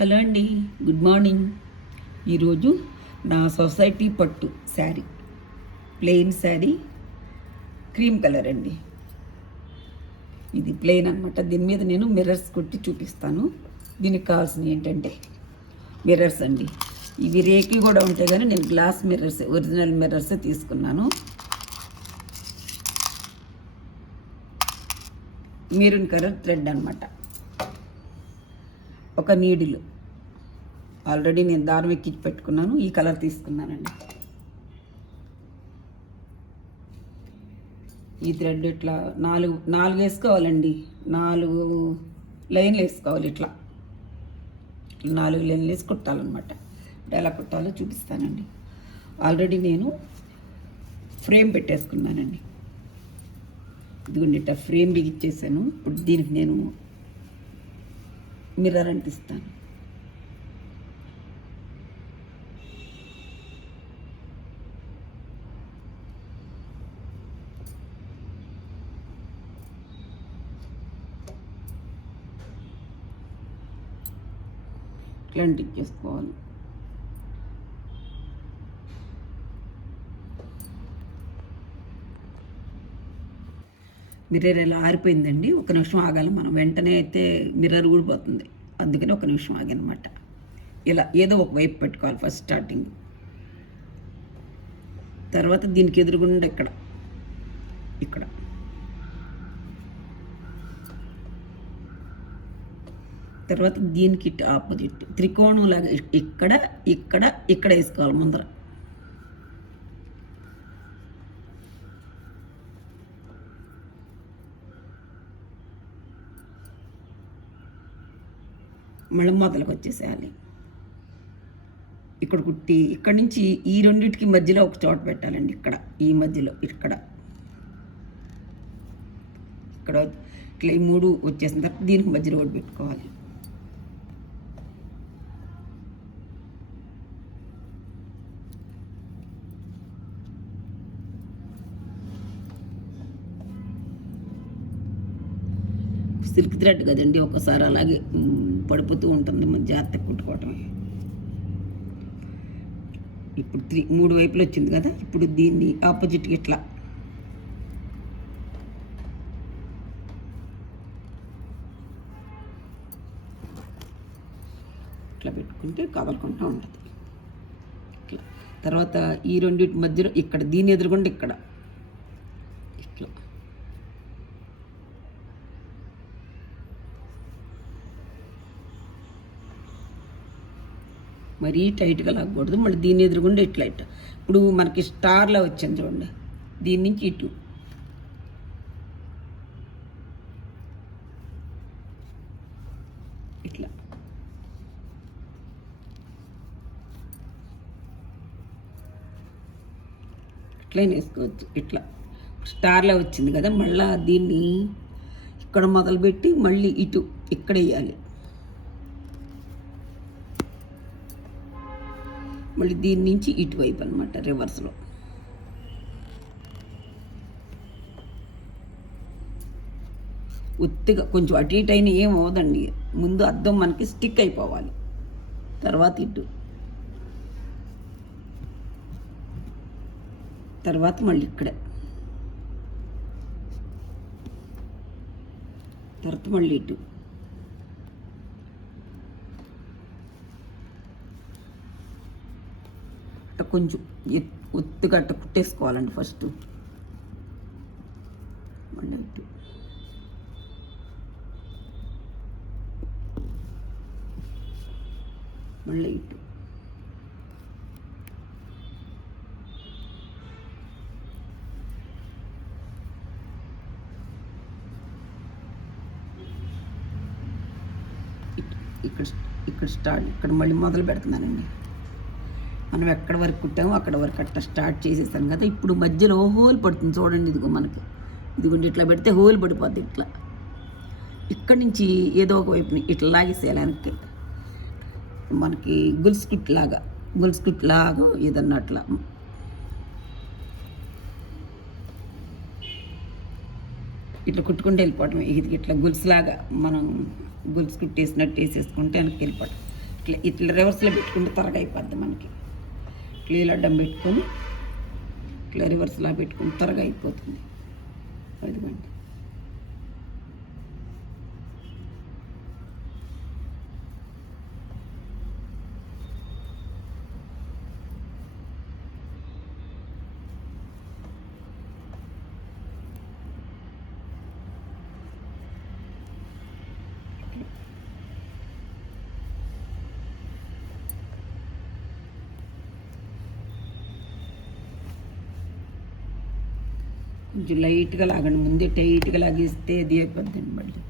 Hello అండి, good morning. ఈరోజు నా సొసైటీ పట్టు sari, plain sari, cream colour అండి. ఇది ప్లెయిన్ అనమాట. దీని మీద నేను మిర్రర్స్ కొట్టి చూపిస్తాను. దీనికి కావాల్సినవి ఏంటంటే మిర్రర్స్ అండి. ఇవి రేకి కూడా ఉంటాయి, కానీ నేను గ్లాస్ మిర్రర్స్, ఒరిజినల్ మిర్రర్స్ తీసుకున్నాను. మెరూన్ కలర్ థ్రెడ్ అనమాట. ఒక నీడిలు ఆల్రెడీ నేను దారం ఎక్కించి పెట్టుకున్నాను. ఈ కలర్ తీసుకున్నానండి. ఈ థ్రెడ్ ఇట్లా నాలుగు వేసుకోవాలండి. 4 లైన్లు వేసుకోవాలి. ఇట్లా 4 లైన్లు వేసి కుట్టాలన్నమాట. ఎలా కుట్టాలో చూపిస్తానండి. ఆల్రెడీ నేను ఫ్రేమ్ పెట్టేసుకున్నానండి. ఇదిగోండి, ఇట్లా ఫ్రేమ్ బిగిచ్చేసాను. ఇప్పుడు దీనికి నేను మిర్రర్ అంటిస్తాను. ఇట్లా అంటించేసుకోవాలి. మిర్రర్ ఎలా ఆరిపోయిందండి. ఒక నిమిషం ఆగాలి మనం. వెంటనే అయితే మిర్రర్ ఊడిపోతుంది. అందుకని ఒక నిమిషం ఆగనమాట. ఇలా ఏదో ఒక వైపు పెట్టుకోవాలి ఫస్ట్ స్టార్టింగ్. తర్వాత దీనికి ఎదురుగుండా ఇక్కడ తర్వాత దీనికి ఆపోజిట్ త్రికోణం లాగా ఇక్కడ వేసుకోవాలి ముందర. మళ్ళీ మొదలకు వచ్చేసేయాలి. ఇక్కడ కుట్టి ఇక్కడి నుంచి ఈ రెండింటికి మధ్యలో ఒక చోట పెట్టాలండి. ఈ మధ్యలో ఇక్కడ ఇట్లా ఈ 3 వచ్చేసిన తర్వాత దీనికి మధ్యలో ఒకటి పెట్టుకోవాలి. సిల్క్ థ్రెడ్ కదండి, ఒకసారి అలాగే పడిపోతూ ఉంటుంది. మన జాగ్రత్తగా కుట్టుకోవటం. ఇప్పుడు 3 వైపులు వచ్చింది కదా. ఇప్పుడు దీన్ని ఆపోజిట్గా ఇట్లా పెట్టుకుంటే కదలకుండా ఉంటుంది. ఇట్లా తర్వాత ఈ రెండింటి మధ్యలో దీని ఎదురుగుండా ఇట్లా మరీ టైట్గా లాగకూడదు. మళ్ళీ దీని ఎదురుగుండా ఇట్లా ఇప్పుడు మనకి స్టార్లో వచ్చింది చూడండి. దీని నుంచి ఇట్లా ఇట్లనే వేసుకోవచ్చు. ఇట్లా స్టార్లో వచ్చింది కదా. మళ్ళీ దీన్ని ఇక్కడ మొదలుపెట్టి మళ్ళీ ఇక్కడ వేయాలి. మళ్ళీ దీని నుంచి ఇటువైపు అనమాట, రివర్స్లో. ఉత్తిగా కొంచెం అటు ఇటు అయినా ఏం అవదండి. ముందు అద్దం మనకి స్టిక్ అయిపోవాలి. తర్వాత మళ్ళీ తర్వాత మళ్ళీ కొంచెం ఒత్తుగా కుట్టేసుకోవాలండి ఫస్ట్. మళ్ళీ ఇక్కడ మళ్ళీ మొదలు పెడుతున్నానండి. మనం ఎక్కడ వరకు కుట్టామో అక్కడ వరకు అట్లా స్టార్ట్ చేసేసాం కదా. ఇప్పుడు మధ్యలో హోల్ పడుతుంది చూడండి. ఇదిగోండి ఇట్లా పెడితే హోల్ పడిపోద్ది. ఇక్కడి నుంచి ఏదో ఒక వైపుని ఇట్లా లాగేసేయాలి వెనక్కి. మనకి గుల్స్ కుట్ లాగా ఏదన్నా అట్లా ఇట్లా కుట్టుకుంటూ వెళ్ళిపోవటం. ఇది ఇట్లా గుల్స్ లాగా మనం గొలుసు కుట్టేసినట్టు వేసేసుకుంటే వెనక్కి వెళ్ళిపోవటం. ఇట్లా ఇట్లా రివర్స్లో పెట్టుకుంటే త్వరగా అయిపోద్ది మనకి. ఇట్లా అడ్డం పెట్టుకొని ఇట్లా రివర్స్లా పెట్టుకుని త్వరగా అయిపోతుంది. అదిగోండి. కొంచెం లైట్గా లాగండి, ముందే టైట్గా లాగేస్తే అది అయిపోద్దండి మళ్ళీ.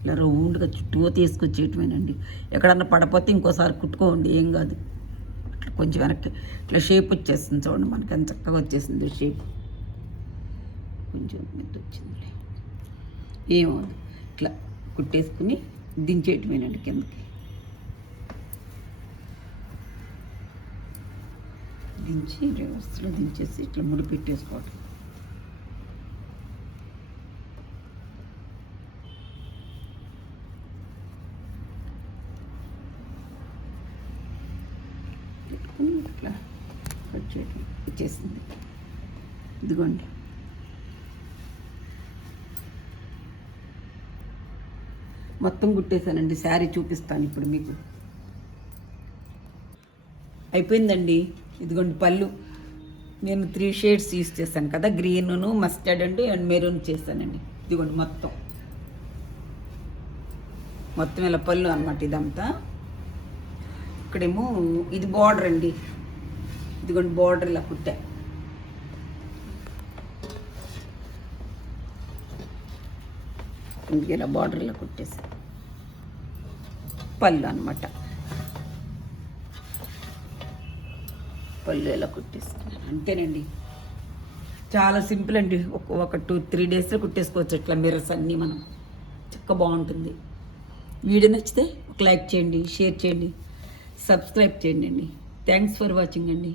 ఇట్లా రౌండ్గా చుట్టూ తీసుకొచ్చేయటమేనండి. ఎక్కడన్నా పడిపోతే ఇంకోసారి కుట్టుకోండి, ఏం కాదు. ఇట్లా కొంచెం వెనక్కి ఇట్లా షేప్ వచ్చేస్తుంది చూడండి, మనకి ఎంత చక్కగా వచ్చేసింది షేప్. కొంచెం మెత్త వచ్చిందిలే, ఏమవుతుంది. ఇట్లా కుట్టేసుకుని దించేయటమేనండి కిందకి. దించి రివర్స్లో దించేసి ఇట్లా ముడి పెట్టేసుకోవటం. ఇట్లా కట్ చేయటం వచ్చేసింది. ఇదిగోండి. మొత్తం కుట్టేశానండి. శారీ చూపిస్తాను ఇప్పుడు మీకు. అయిపోయిందండి. ఇదిగోండి పళ్ళు. నేను 3 షేడ్స్ యూస్ చేశాను కదా, గ్రీను, మస్టర్డ్ అండి అండ్ మెరూన్ చేశానండి. ఇదిగోండి మొత్తం ఇలా పళ్ళు అనమాట ఇదంతా. ఇక్కడేమో ఇది బార్డర్ అండి. ఇదిగోండి బార్డర్ ఇలా కుట్టా. ఇందుకు ఇలా బార్డర్ ఇలా కుట్టేసా. పళ్ళు అనమాట, పళ్ళు ఇలా కుట్టేసుకున్నాను. అంతేనండి, చాలా సింపుల్ అండి. ఒక 2-3 డేస్లో కుట్టేసుకోవచ్చు ఇట్లా మిర్రర్స్ అన్నీ. మనం చక్కగా బాగుంటుంది. వీడియో నచ్చితే ఒక లైక్ చేయండి, షేర్ చేయండి, సబ్స్క్రైబ్ చేయండి అండి. థ్యాంక్స్ ఫర్ వాచింగ్ అండి.